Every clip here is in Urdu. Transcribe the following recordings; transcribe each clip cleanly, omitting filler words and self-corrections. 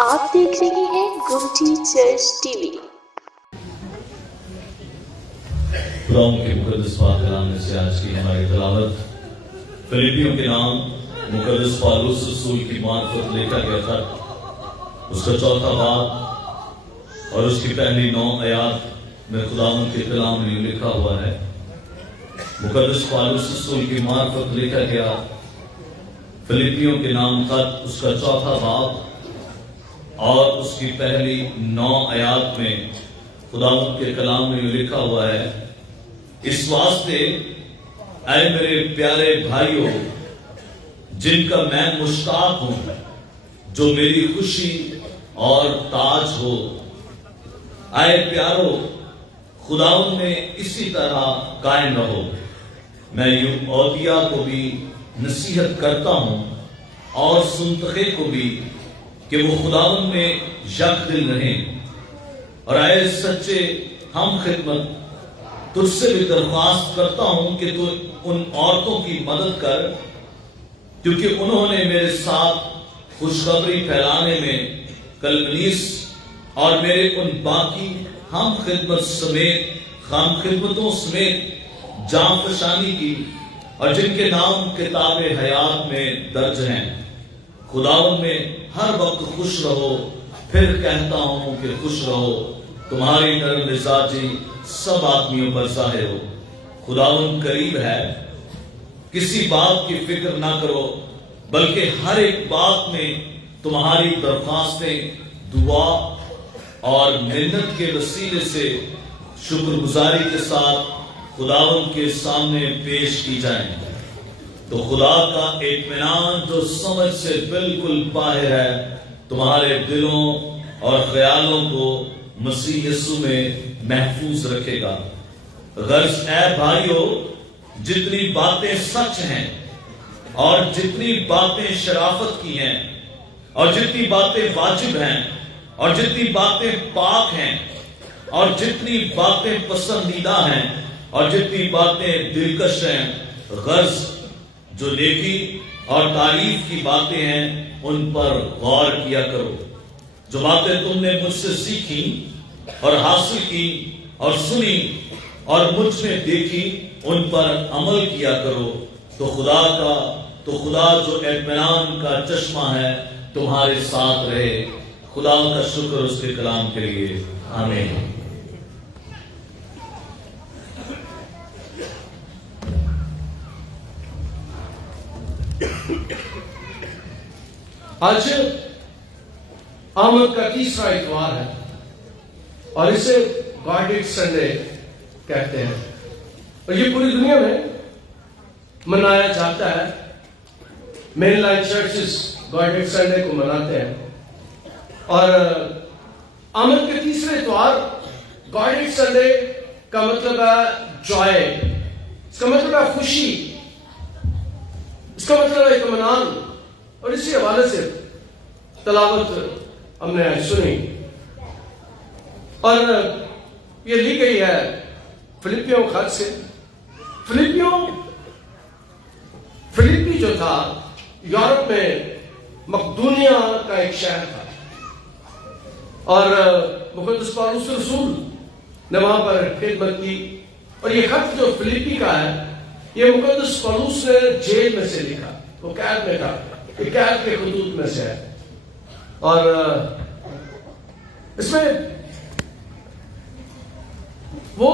آپ دیکھ رہے ہیں گمٹی چرچ ٹی وی۔ خداؤں کے مقدس پاک کلام میں سے آج کی ہماری تلاوت فلیپیوں کے نام مقدس پالوس رسول کی معرفت لکھا گیا تھا، اس کا چوتھا باب اور اس کی پہلی 9 آیات میں خداؤں کے کلام میں لکھا ہوا ہے۔ مقدس پالوس رسول کی معرفت لکھا گیا فلیپیوں کے نام خط، اس کا چوتھا باب اور اس کی پہلی 9 آیات میں خداوند کے کلام میں لکھا ہوا ہے، اس واسطے اے میرے پیارے بھائیوں جن کا میں مشتاق ہوں، جو میری خوشی اور تاج ہو، اے پیارو خداوند میں اسی طرح قائم رہو۔ میں یوودیا کو بھی نصیحت کرتا ہوں اور سنتخے کو بھی کہ وہ خداوند میں یک دل رہیں، اور اے سچے ہم خدمت تجھ سے بھی درخواست کرتا ہوں کہ تو ان عورتوں کی مدد کر، کیونکہ انہوں نے میرے ساتھ خوشخبری پھیلانے میں کلمنیس اور میرے ان باقی ہم خدمتوں سمیت جان فشانی کی، اور جن کے نام کتاب حیات میں درج ہیں۔ خداوند میں ہر وقت خوش رہو، پھر کہتا ہوں کہ خوش رہو، تمہاری نرم مزاجی سب آدمیوں پر ظاہر ہو۔ خداوند قریب ہے، کسی بات کی فکر نہ کرو، بلکہ ہر ایک بات میں تمہاری درخواستیں دعا اور منت کے وسیلے سے شکر گزاری کے ساتھ خداوند کے سامنے پیش کی جائیں، تو خدا کا اطمینان جو سمجھ سے بالکل باہر ہے تمہارے دلوں اور خیالوں کو مسیح یسوع میں محفوظ رکھے گا۔ غرض اے بھائیو، جتنی باتیں سچ ہیں اور جتنی باتیں شرافت کی ہیں اور جتنی باتیں واجب ہیں اور جتنی باتیں پاک ہیں اور جتنی باتیں پسندیدہ ہیں اور جتنی باتیں دلکش ہیں، غرض جو نیکی اور تعریف کی باتیں ہیں ان پر غور کیا کرو۔ جو باتیں تم نے مجھ سے سیکھی اور حاصل کی اور سنی اور مجھ میں دیکھی ان پر عمل کیا کرو، تو خدا جو اطمینان کا چشمہ ہے تمہارے ساتھ رہے۔ خدا کا شکر اس کے کلام کے لیے، آمین۔ آج آمد کا تیسرا اتوار ہے اور اسے گاڈڈ سنڈے کہتے ہیں، اور یہ پوری دنیا میں منایا جاتا ہے۔ مین لائن چرچز گاڈڈ سنڈے کو مناتے ہیں، اور آمد کے تیسرے اتوار گاڈڈ سنڈے کا مطلب ہے جوائے، اس کا مطلب ہے خوشی، اس کا مطلب ہے اطمینان، اور اسی حوالے سے تلاوت ہم نے سنی، اور یہ لی گئی ہے فلیپیوں خط سے۔ فلیپی جو تھا یورپ میں مقدونیہ کا ایک شہر تھا، اور مقدس پالوس رسول نے وہاں پر خدمت کی، اور یہ خط جو فلیپی کا ہے یہ مقدس پالوس نے جیل میں سے لکھا، وہ قید میں تھا، یہ قید کے خطوط میں سے ہے، اور اس میں وہ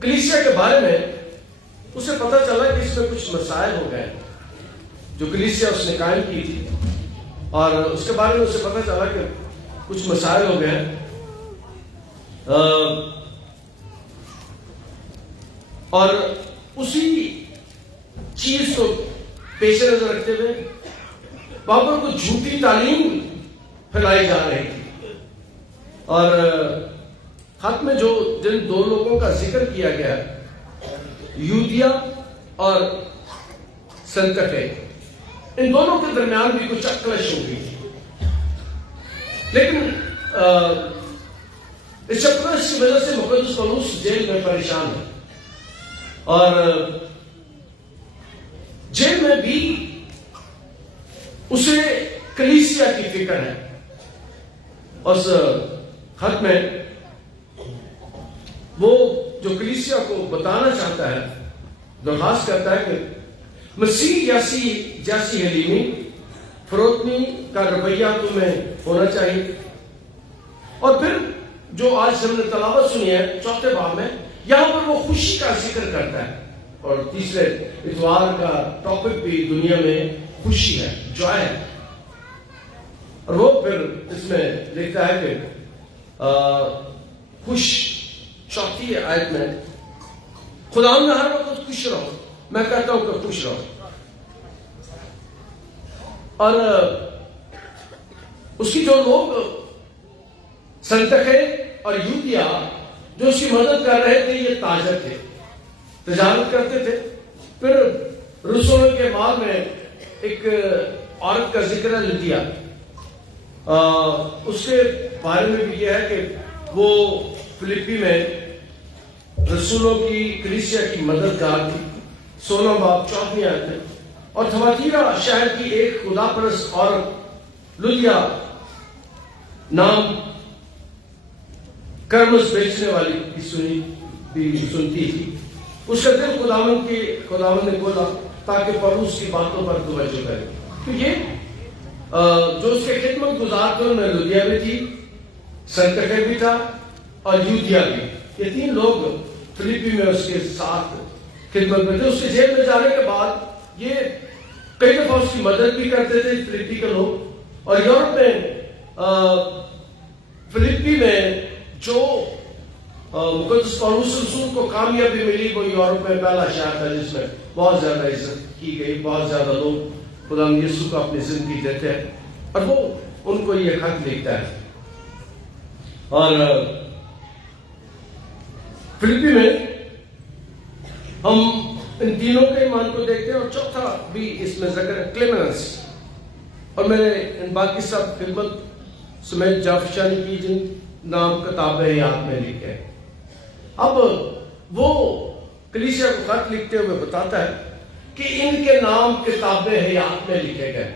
کلیسیا کے بارے میں اسے پتہ چلا کہ اس میں کچھ مسائل ہو گئے جو کلیسیا اس نے قائم کی تھی، اور اس کے بارے میں اسے پتہ چلا کہ کچھ مسائل ہو گئے، اور اسی چیز کو پیش نظر رکھتے ہوئے وہاں پر کچھ جھوٹی تعلیم پھیلائی جا رہی تھی، اور خط میں جن 2 لوگوں کا ذکر کیا گیا یودیا اور سنتخے، ان دونوں کے درمیان بھی کچھ اکلش ہو گئی تھی، لیکن اس اکلش کی وجہ سے مقدس پالوس جیل میں پریشان ہے، اور جیل میں بھی اسے کلیسیا کی فکر ہے. اس خط میں وہ جو کلیسیا کو بتانا چاہتا ہے، درخواست کرتا ہے کہ مسیح جیسی حلیمی فروتنی کا رویہ تمہیں ہونا چاہیے. اور پھر جو آج ہم نے تلاوت سنی ہے 4 باب میں، یہاں پر وہ خوشی کا ذکر کرتا ہے. اور تیسرے اتوار کا ٹاپک بھی دنیا میں خوشی ہے، جوائے ہے. اور وہ پھر اس میں لکھتا ہے کہ خوش، چوتھی آیت میں، خدا میں ہر وقت خوش رہو. میں کہتا ہوں کہ خوش رہو. اور اس کی جو لوگ سنتخے اور یودیا جو اس کی مدد کر رہے تھے، یہ تاجر تھے، تجارت کرتے تھے. پھر رسولوں کے بعد میں ایک عورت کا ذکر ہے، لدیا. اس کے بارے میں بھی یہ ہے کہ وہ فلپی میں رسولوں کی کلیسیا کی مددگار تھی. 16 باب 14 آیت میں. اور تھواتیرا شہر کی ایک خدا پرست عورت لدیا نام کرمس بیچنے والی بھی سنتی تھی. اس کا دل خداوند نے کھولا تاکہ پولس کی باتوں پر توجہ کرے. تو یہ جو اس کے خدمت گزار تھے ان میں لدیا بھی تھی، سنتخے بھی تھا اور یودیا بھی. یہ 3 لوگ فلپی میں اس کے ساتھ خدمت میں تھے. اس کے جیل میں جانے کے بعد یہ کئی دفعہ اس کی مدد بھی کرتے تھے فلپی کے لوگ. اور یورپ میں فلپی میں جو مقدس پولس رسول کو کامیابی ملی، وہ یورپ میں پہلا شہر تھا جس میں بہت زیادہ عزت کی گئی. بہت زیادہ لوگ خدا یسوع کو اپنی زندگی دیتے ہیں. اور وہ ان کو یہ خط لکھتا ہے. اور فلپی میں ہم ان تینوں کے ایمان کو دیکھتے ہیں. اور چوتھا بھی اس میں ذکر ہے، کلیمنس. اور میں نے ان باقی سب خدمت سمیت جافشانی کی جن نام کتاب حیات میں لکھے. اب وہ کلیسیا کو خط لکھتے ہوئے بتاتا ہے کہ ان کے نام کتاب حیات میں لکھے گئے.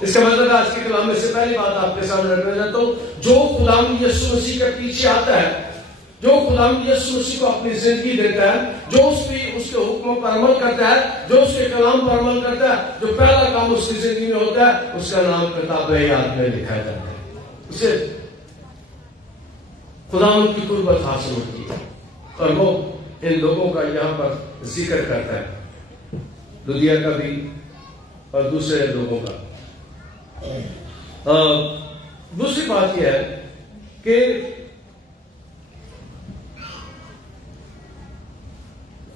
اس کا مطلب آج کے کلام میں سے پہلی بات آپ کے سامنے رکھنا چاہتا ہوں، جو خداوند یسوع مسیح کے پیچھے آتا ہے، جو خداوند یسوع مسیح کو اپنی زندگی دیتا ہے، جو اس کے حکموں پر عمل کرتا ہے، جو اس کے کلام پر عمل کرتا ہے، جو پہلا کام اس کی زندگی میں ہوتا ہے، اس کا نام کتاب حیات میں لکھا جاتا ہے. اسے خداوند کی قربت حاصل ہوتی ہے. اور وہ ان لوگوں کا یہاں پر ذکر کرتا ہے، لدیا کا بھی اور دوسرے لوگوں کا. دوسری بات یہ ہے کہ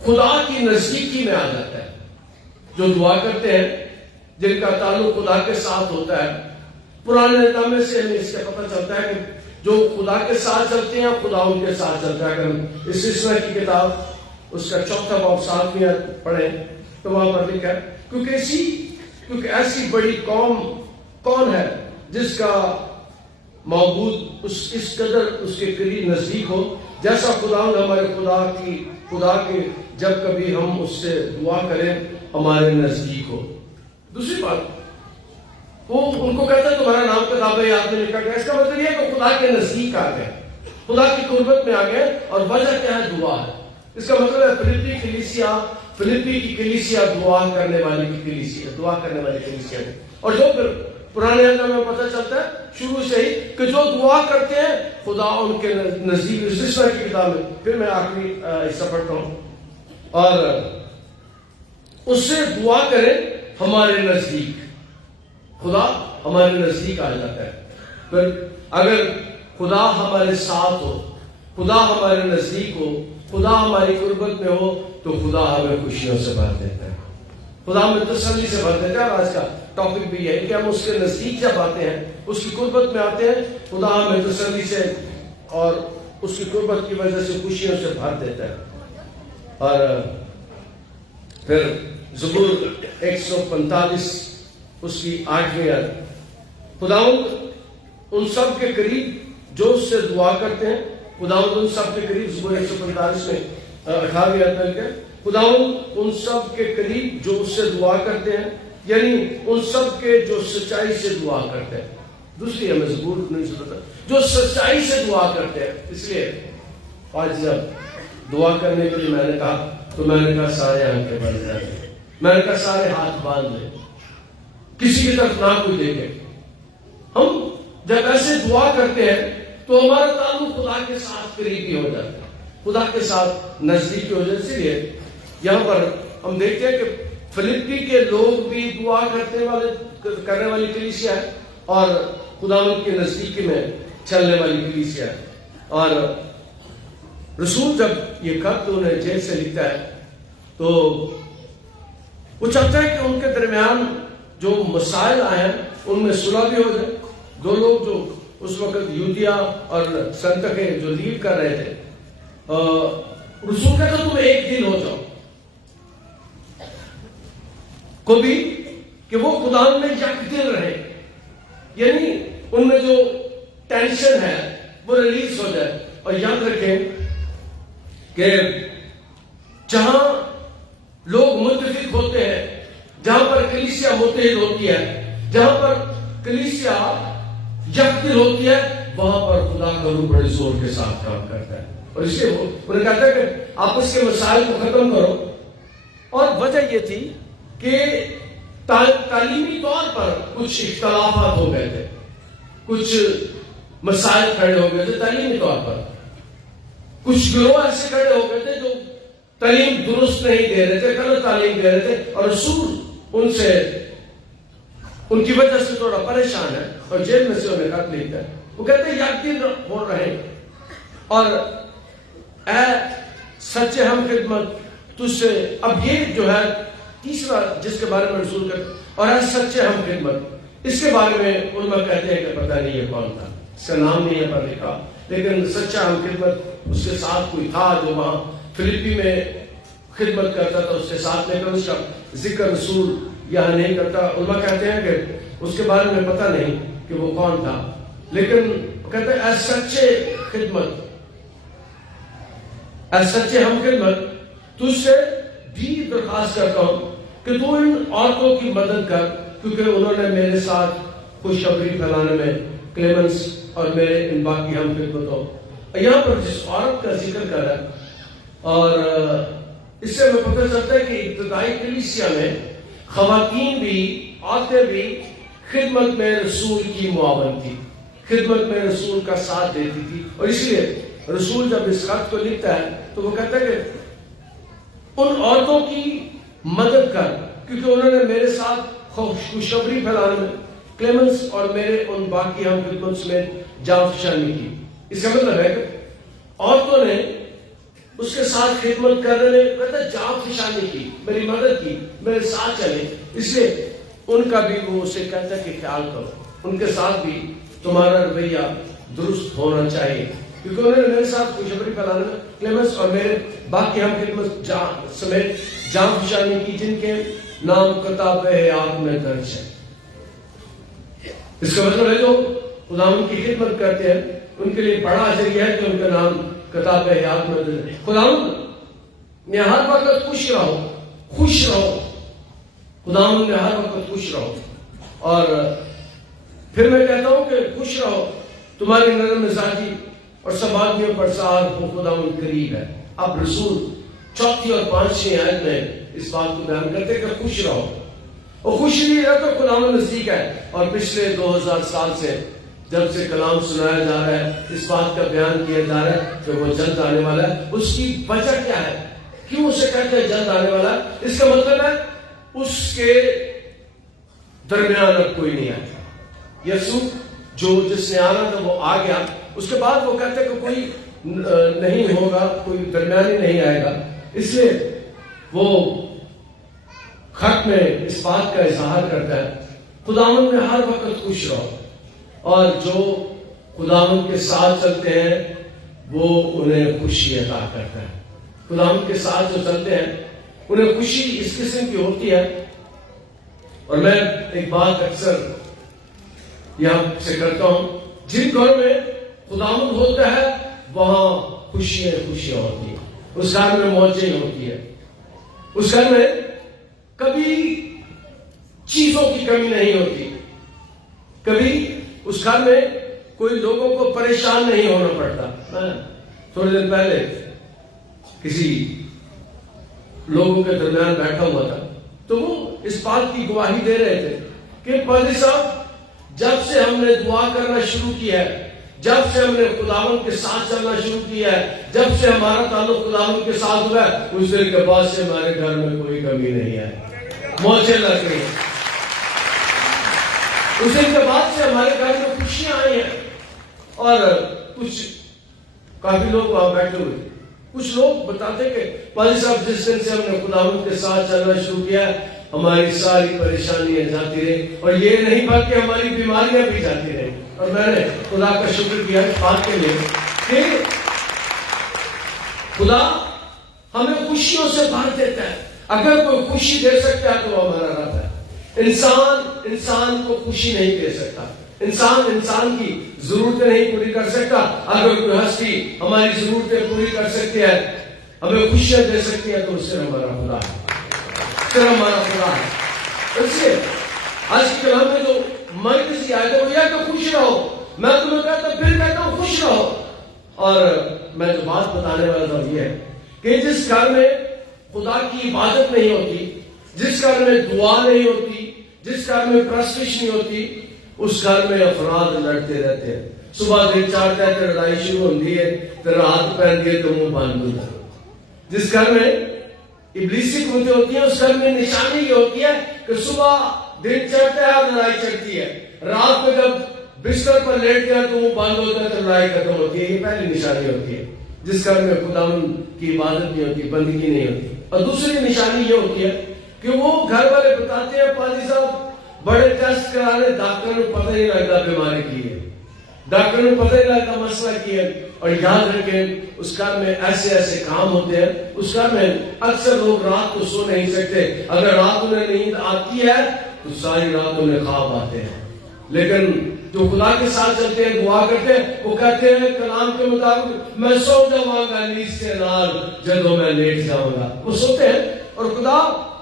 خدا کی نزدیکی میں آ جاتا ہے. جو دعا کرتے ہیں، جن کا تعلق خدا کے ساتھ ہوتا ہے، پرانے نظام سے ہمیں اس کا پتہ چلتا ہے کہ جو خدا کے ساتھ چلتے ہیں خدا ان کے ساتھ چلتا ہے. اگر ہم اس استثنا کی کتاب اس کا 4 باب 7 پڑھیں تو وہاں پر لکھا ہے، کیونکہ ایسی بڑی قوم کون ہے جس کا معبود اس قدر اس کے قریب نزدیک ہو جیسا خداوند ہمارے خدا کے جب کبھی ہم اس سے دعا کریں ہمارے نزدیک ہو. دوسری بات وہ ان کو کہتا ہے تمہارا نام کتاب حیات میں لکھا گیا. اس کا مطلب یہ ہے کہ خدا کے نزدیک آ گئے، خدا کی قربت میں آ گئے. اور وجہ کیا ہے؟ دعا ہے. اس کا مطلب ہے فلپی کی کلیسیا دعا کرنے والی کلیسیا ہے. اور جو پھر پرانے عہد میں پتہ چلتا ہے شروع سے ہی کہ جو دعا کرتے ہیں خدا ان کے نزدیک. اس طرح کی کتاب میں پھر میں آخری حصہ پڑھتا ہوں. اور اس سے دعا کریں ہمارے نزدیک، خدا ہمارے نزدیک آ جاتا ہے. پھر اگر خدا ہمارے ساتھ ہو، خدا ہمارے نزدیک ہو، خدا ہماری قربت میں ہو تو خدا ہمیں خوشیوں سے بھر دیتا ہے، خدا ہمیں تسلی سے بھر دیتا ہے. اور آج کا ٹاپک بھی ہے کہ ہم اس کے نزدیک جب آتے ہیں، اس کی قربت میں آتے ہیں، خدا ہمیں تسلی سے اور اس کی قربت کی وجہ سے خوشیوں سے بھر دیتا ہے. اور پھر زبور 145 اس کی 8ویں آیت، خداوند ان سب کے قریب جو اس سے دعا کرتے ہیں، خداوند ان سب کے قریب، زبور 145 میں 18ویں آیت میں لکھا ہے، خداوند ان سب کے قریب جو اس سے دعا کرتے ہیں، یعنی ان سب کے جو سچائی سے دعا کرتے ہیں. دوسری ہمیں زبور نہیں سنتا جو سچائی سے دعا کرتے ہیں. اس لیے آج جب دعا کرنے کے لیے میں نے کہا تو میں نے کہا سارے آنکھیں بند رہیں, میں نے کہا سارے ہاتھ باندھ لیں, کسی کی طرف نہ کوئی دیکھے. ہم جب ایسے دعا کرتے ہیں تو ہمارا تعلق خدا کے ساتھ قریبی ہو جاتا ہے, خدا کے ساتھ نزدیکی ہو جاتا ہے. اس لیے یہاں پر ہم دیکھتے ہیں کہ فلپی کے لوگ بھی دعا کرنے والی کلیسیا ہے اور خداوند کے نزدیکی میں چلنے والی کلیسیا ہے. اور رسول جب یہ خط انہیں جیل سے لکھتا ہے تو وہ چاہتا ہے کہ ان کے درمیان جو مسائل آئے ہیں ان میں صلح بھی ہو جائے. دو لوگ جو اس وقت یودیا اور سنتخے جو لیڈ کر رہے تھے, رسول کہتا تم ایک دن ہو جاؤ کو بھی کہ وہ خدا میں یک دل رہے, یعنی ان میں جو ٹینشن ہے وہ ریلیز ہو جائے. اور یاد رکھیں کہ جہاں لوگ متفق ہوتے ہیں, جہاں پر کلیسیا متحد ہوتی ہے, جہاں پر کلیسیا یک دل ہوتی ہے, وہاں پر خدا کا روح بڑے زور کے ساتھ کام کرتا ہے. اور اس لیے انہیں کہتا ہے کہ آپس کے مسائل کو ختم کرو. اور وجہ یہ تھی کہ تعلیمی طور پر کچھ اختلافات ہو گئے تھے, کچھ مسائل کھڑے ہو گئے تھے تعلیمی طور پر. کچھ گروہ ایسے کھڑے ہو گئے تھے جو تعلیم درست نہیں دے رہے تھے, غلط تعلیم دے رہے تھے, اور رسول ان سے ان کی وجہ سے تھوڑا پریشان ہے اور جیل میں سے انہیں خط لکھتا ہے. وہ کہتے ہیں یک دن ہو رہے اور اے سچے ہم خدمت تجھ سے. اب یہ جو ہے تیسرا جس کے بارے میں رسول کہتے اور اے سچے ہم خدمت, اس کے بارے میں علماء کہتے ہیں کہ پتہ نہیں یہ کون تھا, اس کا نام نہیں ہے پر لکھا, لیکن سچا ہم خدمت اس کے ساتھ کوئی تھا جو وہاں فلپی میں خدمت کرتا تھا اس کے ساتھ, لیکن اس کا ذکر رسول یہاں نہیں کرتا. علماء کہتے ہیں کہ اس کے بارے میں پتہ نہیں کہ وہ کون تھا, لیکن کہتے ہیں اے سچے خدمت, اے سچے ہم خدمت تجھ سے بھی درخواست کرتا ہوں کہ تو ان عورتوں کی مدد کر, کیونکہ انہوں نے میرے ساتھ خوشخبری پھیلانے میں کلیمنس اور میرے ان باقی ہم خدمتوں. یہاں پر جس عورت کا ذکر کر رہا ہے, اور اس سے ہمیں پتہ چلتا ہے کہ ابتدائی کلیسیا میں خواتین بھی, عورتیں بھی خدمت میں رسول کی معاون تھی, خدمت میں رسول کا ساتھ دیتی تھی. اور اس لیے رسول جب اس خط کو لکھتا ہے تو وہ کہتا ہے کہ ان عورتوں کی مدد کر, کیونکہ انہوں نے میرے ساتھ خوشخبری پھیلانے میں کلیمنس اور میرے ان باقی ہم خدمت میں جانفشانی کی. اس کا مطلب ہے کہ عورتوں نے اس کے ساتھ خدمت کرنے میں کہتا جانفشانی کی, میری مدد کی, میرے ساتھ چلے. اس لیے ان کا بھی وہ اسے کہتا ہے کہ خیال کرو, ان کے ساتھ بھی تمہارا رویہ درست ہونا چاہیے, کیونکہ انہوں نے میرے ساتھ خوشخبری پھیلانے میں کلیمنس اور میرے باقی ہم خدمت سمیت جانفشانی کی, جن کے نام کتاب حیات میں درج ہے. اس کا مطلب ہے جو خدا ان کی خدمت کرتے ہیں ان کے لیے بڑا ذریعہ ہے کہ ان کا نام کتاب حیات میں درج ہے. خدا میں ہر وقت خوش رہو, خوش رہو, خدا میں ہر وقت خوش رہو. اور پھر میں کہتا ہوں کہ خوش رہو, تمہاری نرم مزاجی اور سب آدمیوں پر سہار ہو, خدا ان قریب ہے. اب رسول چوتھی اور پانچویں آیت میں اس بات کو بیان کرتے ہیں کہ خوش رہو, اور خوش نہیں رہا تو خدا نزدیک ہے. اور پچھلے 2000 سال سے جب سے کلام سنایا جا رہا ہے, اس بات کا بیان کیا جا رہا ہے کہ وہ جلد آنے والا ہے. اس کی وجہ کیا ہے, کیوں اسے کہتے ہیں جلد آنے والا ہے؟ اس کا مطلب ہے اس کے درمیان اب کوئی نہیں آیا. یسوع جو جس نے آنا تھا وہ آ گیا, اس کے بعد وہ کہتے ہیں کہ کوئی نہیں ہوگا, کوئی درمیانی نہیں آئے گا. اس لیے وہ خط میں اس بات کا اظہار کرتا ہے خداوند میں ہر وقت خوش رہو, اور جو خداوند کے ساتھ چلتے ہیں وہ انہیں خوشی عطا کرتا ہے. خداوند کے ساتھ جو چلتے ہیں انہیں خوشی اس قسم کی ہوتی ہے. اور میں ایک بات اکثر یہاں سے کرتا ہوں, جن گھر میں خداوند ہوتا ہے وہاں خوشیاں ہوتی ہیں, اس گھر میں موجیں ہوتی ہے, اس گھر میں کبھی چیزوں کی کمی نہیں ہوتی، کبھی اس گھر میں کوئی لوگوں کو پریشان نہیں ہونا پڑتا. میں تھوڑے دن پہلے کسی لوگوں کے درمیان بیٹھا ہوا تھا تو وہ اس بات کی گواہی دے رہے تھے کہ پادری صاحب جب سے ہم نے دعا کرنا شروع کیا ہے، جب سے ہم نے خداوند کے ساتھ چلنا شروع کیا ہے، جب سے ہمارا تعلق خداوند کے ساتھ ہوا ہے، اس دن کے بعد سے ہمارے گھر میں کوئی کمی نہیں آئی، موجیں لگ گئی. اس دن کے بعد سے ہمارے گھر میں خوشیاں آئی ہیں. اور کچھ کافی لوگ وہاں بیٹھے ہوئے، کچھ لوگ بتاتے کہ پادری صاحب جس دن سے ہم نے خداوند کے ساتھ چلنا شروع کیا ہے، ہماری ساری پریشانیاں جاتی رہی، اور یہ نہیں بلکہ ہماری بیماریاں بھی جاتی رہی. اور میں نے خدا کا شکر کیا اس بات کے لیے کہ خدا ہمیں خوشیوں سے بھر دیتا ہے. اگر کوئی خوشی دے سکتا ہے تو وہ ہمارا رب ہے. انسان کو خوشی نہیں دے سکتا، انسان کی ضرورتیں نہیں پوری کر سکتا. اگر کوئی ہستی ہماری ضرورتیں پوری کر سکتی ہے، ہمیں خوشیاں دے سکتی ہے، تو اس سے ہمارا خدا ہے، پھر ہمارا خدا ہے. اس لیے آج کے کلام میں جو مرکزی آیت ہے وہ یہ کہ خوش رہو. میں تمہیں کہتا پھر کہتا ہوں خوش رہو. اور میں جو بات بتانے والا تھا یہ ہے کہ جس گھر میں خدا کی عبادت نہیں ہوتی، جس گھر میں دعا نہیں ہوتی، جس گھر میں پرستش نہیں ہوتی، اس گھر میں افراد لڑتے رہتے ہیں. صبح دن چاہتا ہے تو لڑائی شروع ہوتی ہے، تو رات پہنتی ہے تو منہ بند ہوتا ہے. جس گھر میں ابلیسی قوتیں ہوتی ہیں، اس گھر میں نشانی یہ ہوتی ہے کہ صبح دن چڑھتا ہے اور لڑائی چڑھتی ہے، رات کو جب بستر پر لیٹتے ہیں تو وہ بند ہوتا ہے تو لڑائی ختم ہوتی ہے. یہ پہلی نشانی ہوتی ہے جس گھر میں خداوند کی عبادت نہیں ہوتی، بندگی نہیں ہوتی. اور دوسری نشانی یہ ہوتی ہے کہ وہ گھر والے بتاتے ہیں پادری صاحب بڑے ٹیسٹ کرا رہے، ڈاکٹر کو پتہ نہیں لگتا بیماری کی ہے، ڈاکٹر کو پتہ نہیں لگتا مسئلہ کی ہے. اور یاد رکھیں اس گھر میں ایسے کام ہوتے ہیں، اس گھر میں اکثر لوگ رات کو سو نہیں سکتے. اگر رات انہیں نیند آتی ہے تو ساری رات انہیں خواب آتے ہیں. لیکن جو خدا کے ساتھ چلتے ہیں، دعا کرتے ہیں، وہ کہتے ہیں کلام کے مطابق میں سو جاؤں گا نیند سے نال جدوں میں لیٹ جاؤں گا. وہ سوتے ہیں اور خدا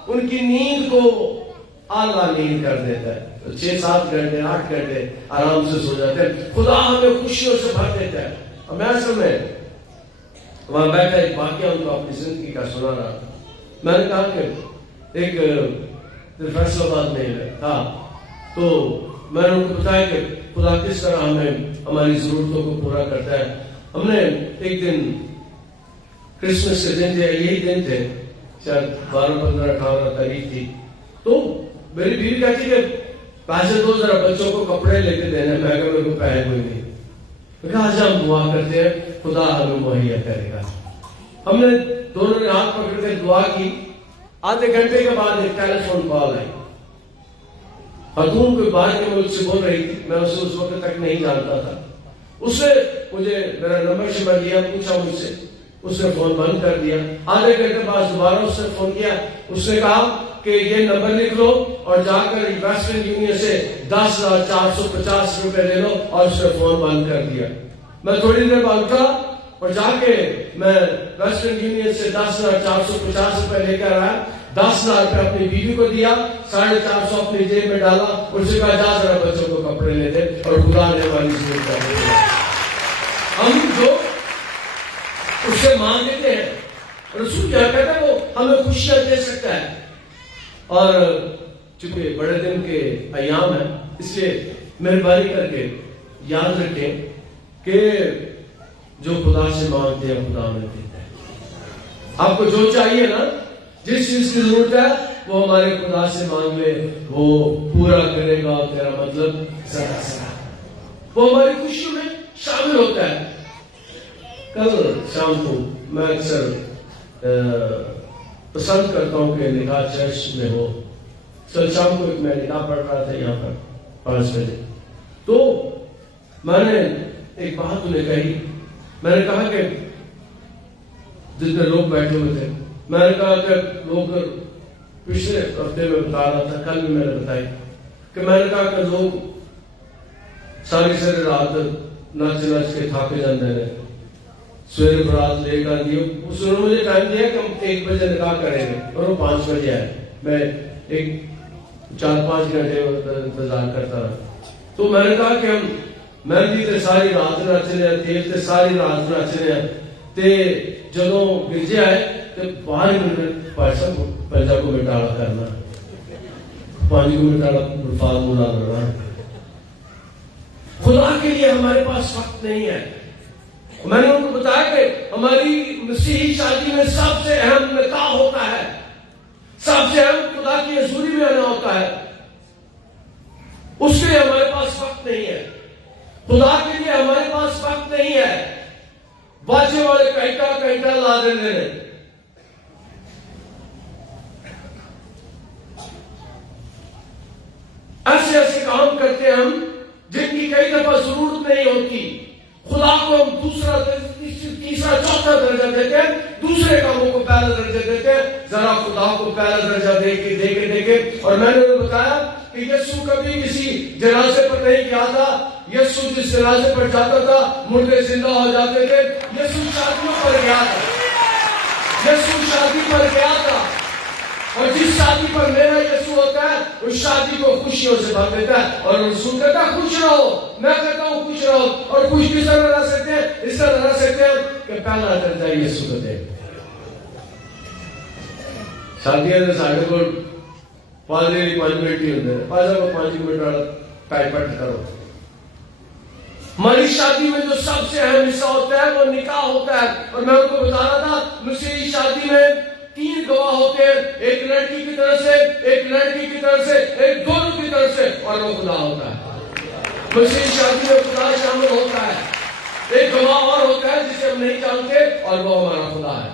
ان کی نیند کو اعلیٰ نیند کر دیتا ہے. 6-7 گھنٹے 8 گھنٹے آرام سے سو جاتے ہیں. خدا ہمیں خوشیوں سے بھر دیتا ہے. اور میں اصل میں وہاں بیٹھا ایک واقعہ ان کو اپنی زندگی کا سنا رہا تھا. میں نے کہا کہ ایک فیصلہ آباد میں تھا تو میں نے ان کو بتایا کہ خدا کس طرح ہمیں ہماری ضرورتوں کو پورا کرتا ہے. ہم نے ایک دن کرسمس کے دن تھے، یہی دن تھے شاید 12 15 18 تاریخ تھی. تو میری بیوی کہتی کہ پیسے دو ذرا بچوں کو کپڑے لے کے دینا. میں کہا میرے کو پیسے کوئی نہیں. میں کہا آج ہم دعا کرتے ہیں خدا ہمیں مہیا کرے گا. ہم نے دونوں نے ہاتھ پکڑ کے دعا کی. آدھے گھنٹے کے بعد ایک ٹیلی فون کال آئی. خاتون کوئی باہر کے ملک سے بول رہی تھی، میں اسے اس وقت تک نہیں جانتا تھا. اس نے مجھے میرا نمبر شمار دیا، پوچھا مجھ سے، اس نے فون بند کر دیا. آدھے گھنٹے بعد دوبارہ اس نے فون کیا. اس نے کہا کہ یہ نمبر لکھ لو اور جا کر ویسٹرن یونین سے 10,450 روپے لے لو. اور اس نے فون بند کر دیا. میں تھوڑی دیر بعد اٹھا اور جا کے میں ویسٹرن یونین سے 10,450 روپے لے کر آیا. 10,000 روپے اپنی بیوی کو دیا، 450 اپنی جیب میں ڈالا اور اسے کہا جا ذرا بچوں کو کپڑے لے دے. اور خدا نے ہماری ضرورت کر دی. ہم جو اس سے مانگ لیتے ہیں، رسول کیا کہتا ہے وہ ہمیں خوشیاں دے سکتا ہے. اور چونکہ بڑے دن کے ایام ہیں اس لیے مہربانی کر کے یاد رکھیں کہ جو خدا سے مانگتے ہیں خدا ہمیں دیتا ہے. آپ کو جو چاہیے نا، جس چیز کی ضرورت ہے وہ ہمارے خدا سے مانگ لے، وہ پورا کرے گا. تیرا مطلب ذرا ذرا وہ ہماری خوشیوں میں شامل ہوتا ہے. کل شام کو میں اکثر پسند کرتا ہوں کہ نکاح چرچ میں ہو. کل شام کو میں نکاح پڑھ رہا تھا یہاں پر 5 بجے. تو میں نے ایک بات انہیں کہی. میں نے کہا کہ جس میں لوگ بیٹھے ہوئے تھے، میں نے کہا کہ لوگ پچھلے ہفتے میں بتا رہا تھا، کل بھی میں نے بتائی کہ میں نے کہا کہ لوگ ساری رات نچ کے تھاکے جاتے ہیں، سویرے برات لے کر دی. اس نے مجھے ٹائم دیا کہ ہم 1 بجے نکاح کریں گے اور وہ 5 بجے آئے. میں ایک 4-5 گھنٹے انتظار کرتا رہا. تو میں نے کہا کہ ہم مہندی تے ساری رات نچنے ہیں, تیل تے ساری رات نچنے ہیں, تے جدوں گرجے آئے تے 5 منٹ پاسا پنجا کو مٹالا کرنا, 5 کو مٹالا الفاظ ملا لڑنا. خدا کے لیے ہمارے پاس وقت نہیں ہے. میں نے ان کو بتایا کہ ہماری مسیحی شادی میں سب سے اہم نکاح ہوتا ہے, سب سے اہم خدا کی حضوری میں آنا ہوتا ہے. اس کے لیے ہمارے پاس وقت نہیں ہے, خدا کے لیے ہمارے پاس وقت نہیں ہے. باجے والے کہتا لا دیتے ہیں. ایسے ایسے کام کرتے ہیں ہم جن کی کئی دفعہ ضرورت نہیں ہوتی. خدا کو ہم دوسرا تیسرا چوتھا درجہ دیتے ہیں, دوسرے کاموں کو پہلا درجہ دیتے ہیں. ذرا خدا کو پہلا درجہ دے کے. اور میں نے بتایا کہ یسوع کبھی کسی جنازے پر نہیں گیا تھا. یسوع جس جنازے پر جاتا تھا مردے زندہ ہو جاتے تھے. یسوع شادیوں پر گیا تھا, یسوع شادی پر گیا تھا. اور جس شادی پر میرا یسوع ہوتا ہے اس شادی کو خوشیوں سے بھر دیتا ہے. اور رسول کہتا ہے خوش رہو, میں کہتا ہوں خوش رہو. اور خوش کس طرح رہ سکتے ہیں, اس طرح رہ سکتے ہیں کہ پہلا درجہ یسوع کو دے. شادیاں نے ساڑھے کو 5 منٹ ہی ہوتے ہیں, 5 منٹ والا ٹائپٹ کرو. ہماری شادی میں جو سب سے اہم حصہ ہوتا ہے وہ نکاح ہوتا ہے. اور میں ان کو بتا رہا تھا مسیحی شادی میں 3 گواہ ہوتے ہیں, ایک لڑکی کی طرف سے, ایک لڑکی کی طرف سے, ایک دونوں کی طرف سے, اور وہ خدا ہوتا ہے. مسیحی شادی میں خدا شامل ہوتا ہے. ایک گواہ اور ہوتا ہے جسے ہم نہیں جانتے, اور وہ ہمارا خدا ہے.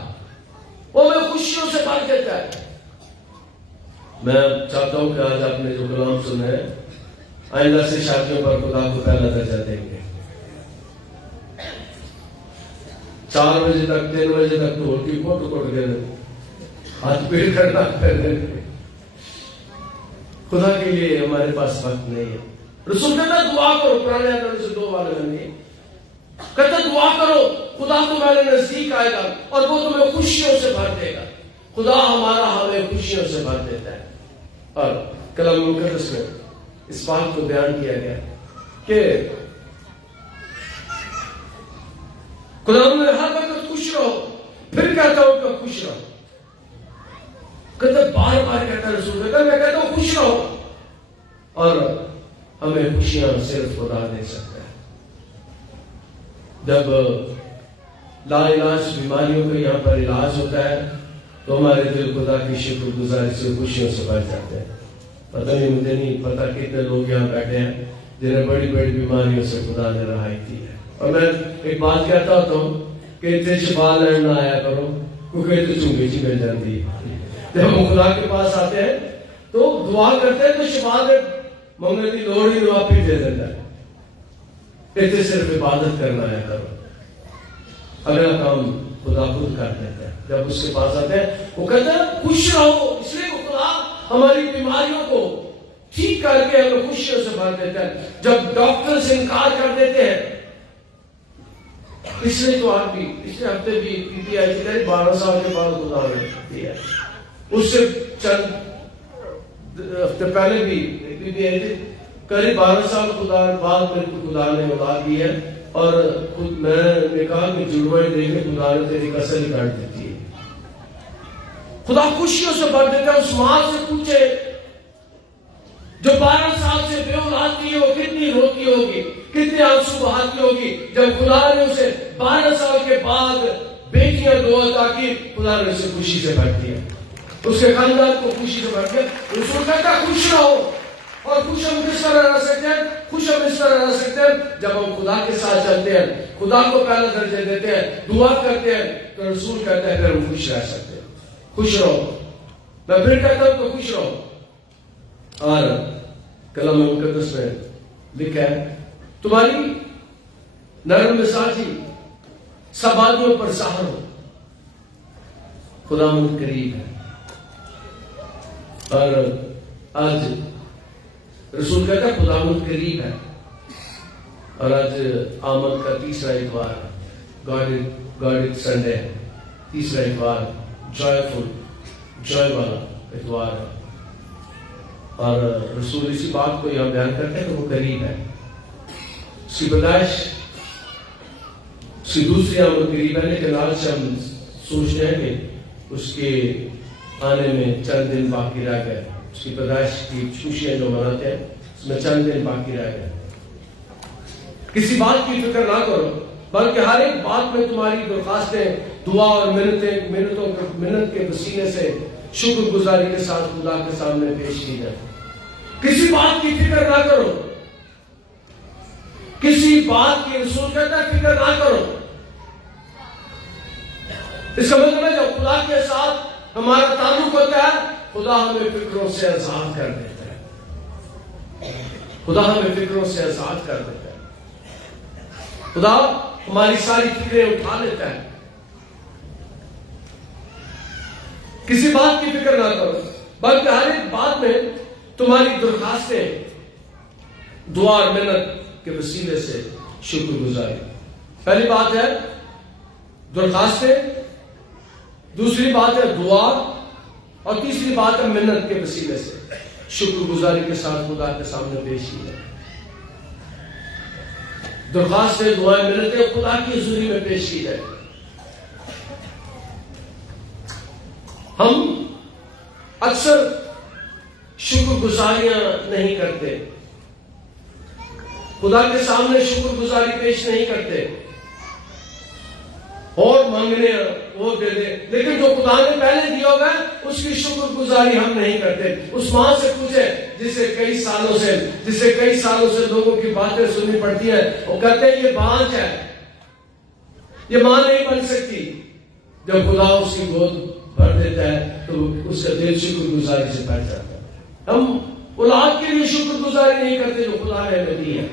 وہ ہمیں خوشیوں سے بھر دیتا ہے. میں چاہتا ہوں کہ آج آپ نے جو کلام سنا ہے آئندہ سے شادیوں پر خدا کو پہلا درجہ دیں گے. 4 بجے تک 3 بجے تک تو ہوتی کوٹ کے ہاتھ پیڑ کرنا پہلے. خدا کے لیے ہمارے پاس وقت نہیں ہے. رسول کہتا دعا کرو, پرانے عہد سے 2 والے بنیے, کہتا دعا کرو خدا تمہارے نزدیک آئے گا اور وہ تمہیں خوشیوں سے بھر دے گا. خدا ہمارا ہمیں خوشیوں سے بھر دیتا ہے. اور کلام مقدس میں اس بات کو بیان کیا گیا کہ خدا نے ہر وقت خوش رہو. پھر کہتا ہوں کہ خوش رہو. کہتا بار بار کہتا رسول کہتا میں کہتا ہوں خوش رہو. اور ہمیں خوشیاں صرف خدا دے سکتا ہے. جب لا علاج بیماریوں کا یہاں پر علاج ہوتا ہے تو ہمارے دل خدا کی شکر گزاری سے خوشیوں سے بھر جاتے ہیں. پتہ نہیں, مجھے نہیں پتا کتنے لوگ یہاں بیٹھے ہیں جنہیں بڑی بڑی بیماریوں سے خدا نے رہائی دی ہے. اور میں ایک بات کہتا ہوتا ہوں کہ اتنے شفا لینا نہ آیا کرو, کیونکہ تو چونگی چی مل جاتی ہے. جب ہم خدا کے پاس آتے ہیں تو دعا کرتے ہیں تو شفا دے منگنے کی لوڑ ہی دعا پھر دے دیتا ہے. اتنے صرف عبادت کرنا آیا کرو, اگلا کام خدا خود کر دیتا ہے. جب اس کے پاس آتے ہیں وہ کہتا ہے خوش رہو, اس لیے وہ خدا ہماری بیماریوں کو ٹھیک کر کے ہمیں خوشیوں سے بھر دیتا ہے. جب ڈاکٹر سے انکار کر دیتے ہیں, پچھلے ہفتے بھی پی ٹی آئی تھی 12 سال کے بعد خدا نے دیا. اس سے چند ہفتے پہلے بھی پی ٹی آئی تھی, قریب 12 سال بعد میرے کو خدا نے اولاد دی ہے. اور خود میں نے کہا کہ جڑوائی دے کے خدا نے تیری کسر ہی کاٹ دیتی ہے. خدا خوشیوں سے بھر دیتا ہے. اس ماں سے پوچھے جو 12 سال سے بے اولاد تھی وہ کتنی روتی ہوگی, کتنے آنسو بہاتی ہوگی جب خدا نے اسے 12 سال کے بعد بیٹیاں 2 عطا کی. خدا نے اسے خوشی سے بھر دیا, اس کے خاندان کو خوشی سے بھر دیا. رسول کہتا خوش رہو. اور خوش ہم کس طرح رہ سکتے ہیں, خوش ہم اس طرح رہ سکتے ہیں جب ہم خدا کے ساتھ چلتے ہیں, خدا کو پہلا درجہ دیتے ہیں, دعا کرتے ہیں. تو رسول کہتا ہے پھر ہم خوش رہ سکتے ہیں. خوش رہو. میں پھر کہتا ہوں تو خوش رہو. اور کلام مقدس میں لکھا ہے تمہاری نرم مزاجی سب آدمیوں پر سہر ہو, خدا مجھ قریب ہے. اور آج رسول کہتا ہے خدا مجھ قریب ہے. اور آج آمد کا 3را اتوار, گاڈ سنڈے ہے, 3را اتوار, جوائے والا اتوار ہے. اور رسول اسی بات کو یہاں بیان کرتے ہیں کہ وہ قریب ہے. اس کی پیدائش اس کی دوسری آمد قریب ہے، لیکن آج ہم سوچتے ہیں کہ اس کے آنے میں چند دن باقی رہ گئے. اس کی پیدائش کی خوشیاں جو مناتے ہیں اس میں چند دن باقی رہ گئے. کسی بات کی فکر نہ کرو، بلکہ ہر ایک بات میں تمہاری درخواستیں دعا اور منت کے وسیلے سے شکر گزاری کے ساتھ خدا کے سامنے پیش کی جائے. کسی بات کی فکر نہ کرو، کسی بات کی، رسول کہتا ہے فکر نہ کرو. اس کا مطلب ہے جب خدا کے ساتھ ہمارا تعلق ہوتا ہے خدا ہمیں فکروں سے آزاد کر دیتا ہے. خدا ہمیں فکروں سے آزاد کر دیتا ہے. خدا ہماری ساری فکریں اٹھا لیتا ہے. کسی بات کی فکر نہ کرو، بلکہ ہر ایک بات میں تمہاری درخواستیں دعا اور منت کے وسیلے سے شکر گزاری. پہلی بات ہے درخواستیں، دوسری بات ہے دعا، اور تیسری بات ہے منت کے وسیلے سے شکر گزاری کے ساتھ خدا کے سامنے پیش کی جائے. درخواستیں، دعائیں، منتیں خدا کی حضوری میں پیش کی جائے. ہم اکثر شکر گزاریاں نہیں کرتے، خدا کے سامنے شکر گزاری پیش نہیں کرتے، اور مانگنے وہ دے دے، لیکن جو خدا نے پہلے دیا ہوگا اس کی شکر گزاری ہم نہیں کرتے. اس ماں سے پوچھے جسے کئی سالوں سے لوگوں کی باتیں سننی پڑتی ہیں، وہ کہتے ہیں یہ بانج ہے، یہ ماں نہیں بن سکتی. جب خدا اس کی گود بھر دیتا ہے تو اس کا دل شکر گزاری سے بھر جاتا ہے. ہم اولاد کے لیے شکر گزاری نہیں کرتے جو خدا نے ہمیں دی ہے.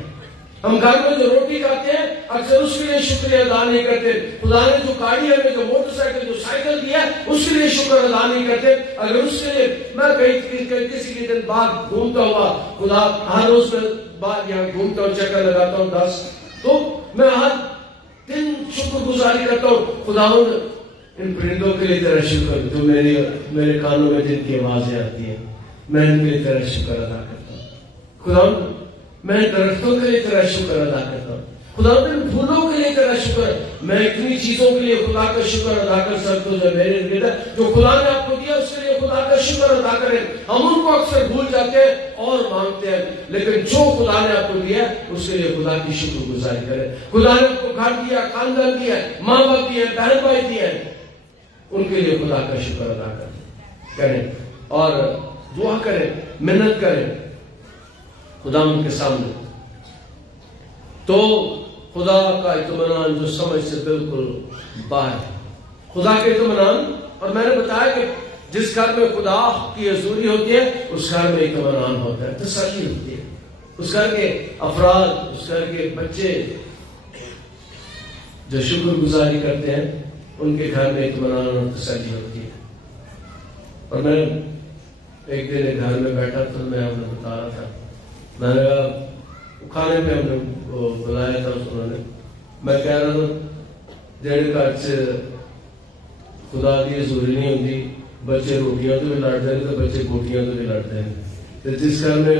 ہم گھر میں جو روٹی کھاتے ہیں اکثر اس کے لیے شکریہ ادا نہیں کرتے. خدا نے جو گاڑی ہمیں، جو موٹر سائیکل، جو سائیکل دیا ہے اس کے لیے شکر ادا نہیں کرتے. اگر اس کے لیے میں کسی کے دن بعد گھومتا ہوا، خدا ہر روز میں بعد یہاں گھومتا ہوں، چکر لگاتا ہوں 10، تو میں ہر دن شکر گزاری کرتا ہوں. خدا ان پرندوں کے لیے تیرا شکر جو میرے کانوں میں جن کی آوازیں آتی ہیں، میں ان کے لیے تیرا شکر ادا کرتا ہوں. خدا میں درختوں کے لیے تیرا شکر ادا کرتا ہوں. خدا میں پھولوں کے لیے تیرا شکر. میں اتنی چیزوں کے لیے خدا کا شکر ادا کر سکتا ہوں جو میرے لیے جو خدا نے آپ کو دیا، اس کے لیے خدا کا شکر ادا کریں. ہم ان کو اکثر بھول جاتے ہیں اور مانگتے ہیں، لیکن جو خدا نے آپ کو دیا اس کے لیے خدا کی شکر گزاری کریں. خدا نے آپ کو گھر دیا، خاندان دیا، ماں باپ دیا، بہن بھائی دیا، ان کے لیے خدا کا شکر ادا کریں اور دعا کریں، محنت کریں خدا ان کے سامنے. تو خدا کا اطمینان جو سمجھ سے بالکل باہر، خدا کے اطمینان. اور میں نے بتایا کہ جس گھر میں خدا کی حضوری ہوتی ہے اس گھر میں اطمینان ہوتا ہے، تسلی ہوتی ہے. اس گھر کے افراد، اس گھر کے بچے جو شکر گزاری کرتے ہیں ان کے گھر میں اطمینان اور تسلی ہوتی ہے. اور میں ایک دن ایک گھر میں بیٹھا تھا، میں ہم نے بتا رہا تھا، میں نے کہا کھانے پہ ہم نے بلایا تھا انہوں نے، میں کہہ رہا تھا جہاں گھر سے خدا کی حضوری نہیں ہوتی، بچے روٹیاں تو بھی لڑتے ہیں تو بچے گوٹیاں تو بھی لڑتے ہیں. تو جس گھر میں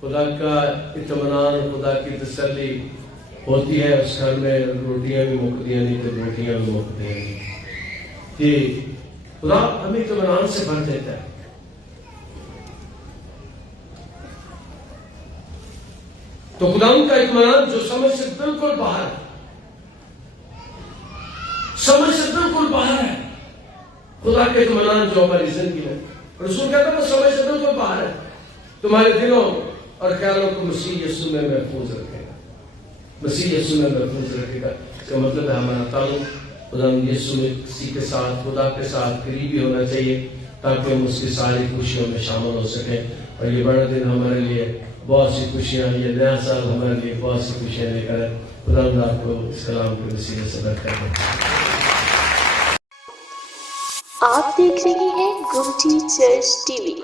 خدا کا اطمینان اور خدا کی تسلی ہوتی ہے اس گھر میں روٹیاں بھی مکتی ہیں، نہیں تو روٹیاں بھی مکتی ہیں. کہ خدا ہمیں اطمینان سے بھر دیتا ہے. تو خدا ان کا اطمینان جو سمجھ سے بالکل باہر ہے، سمجھ سے بالکل باہر ہے. خدا کے اطمینان جو ہماری زندگی میں، رسول کہتا ہے وہ سمجھ سے بالکل باہر ہے. تمہارے دلوں اور خیالوں کو مسیح یسوع میں محفوظ رکھے گا، مسیح یسوع میں محفوظ رکھے گا. اس کا مطلب ہے ہمارا تعلق خدا یسوع مسیح کے ساتھ، خدا کے ساتھ قریبی ہونا چاہیے تاکہ ہم اس کی ساری خوشیوں میں شامل ہو سکیں. اور یہ بڑا دن ہمارے لیے بہت سی خوشیاں، یہ نیا سال ہمارے لیے بہت سی خوشیاں لے کر ہے. خدا آپ کو اس کلام کے وسیلے سے برکت دے. آپ دیکھ رہے ہیں گمٹی چرچ ٹی وی.